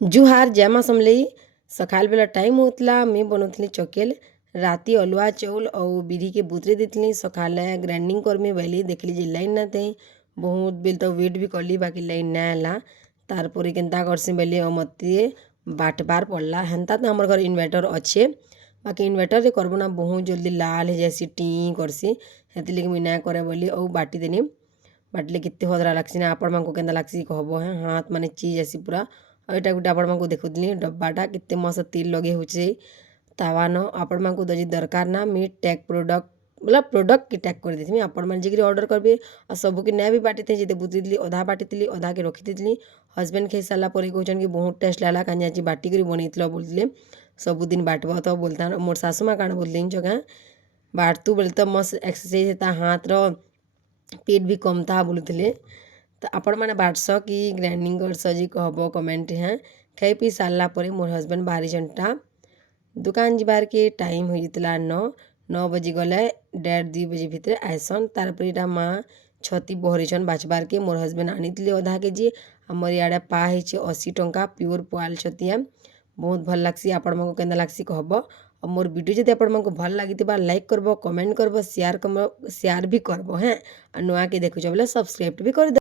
जुहार जयमा समलई सकाल बेला टाइम होतला मैं बनौली चकेल राति अलुआ चाउल और बिरी के बुतरे देती सकाल ग्राइंडिंग करमी बैली देखली जे लाइन ना थे बहुत बेल तो वेट भी करली बाकी लाइन ना आला तारपर केन्ता करसी बैली मते बाटबार पड़ला हेन्ता तो हमार घर इन्वर्टर अच्छे बाकी इन्वर्टर रे करबो ना बहुत जल्दी लाल हो जासी टी करसी हेती लगे मुई ना करे बोली और बाटी देनी बाटले कितने हदरा लगसी ना आपण मानक केन्ता लगसी कहब है हाथ माने चीज आसी पूरा एटा गोटे आपण मानक देखुली डब्बाटा कितने मस्त तेल लगे होचे तावान आपण मानक जदि दरकार ना मी टैग प्रोडक्ट मतलब प्रोडक्ट की टैग कर देथि आपण मान जे ऑर्डर करबे आ सब की ना भी बाटी थे जेते बुती दिली अधा बाटी दिली अधा के रखी देली हस्बैंड खाई सारा पर कहछन कि बहुत टेस्ट लागला कांजी बाटी करी बनैतल बोलले सबुदिन बाटब तो बोलता मोर सासू माँ काण बोलते जगह बाटतु बोले तो मस्त एक्सरसाइज होता हाथ रो पेट भी कम था बोलुले तो आपण मैंने बाटस कि ग्राइंडिंग करस जी कहब कमेंट हैं खाई पी सारा पर मोर हस्बैंड बाहरी जनटा दुकान जीबार के टाइम हो जाता 9 बजे गले 1:30-2 बजे भितर आयसन तारपर इटा माँ छती बहरीछन बाछबार के मोर हस्बैंड आनी आधा केजी आमर इे पा है 80 टंका प्योर पाल छतिया बहुत भल लगसी आपण मन केन्दा लगसी कहब और मोर वीडियो जदि आपण मन भल लगी लाइक करब कमेंट करब शेयर भी करब हैं नुआ के देखुच बोले सब्सक्राइब भी कर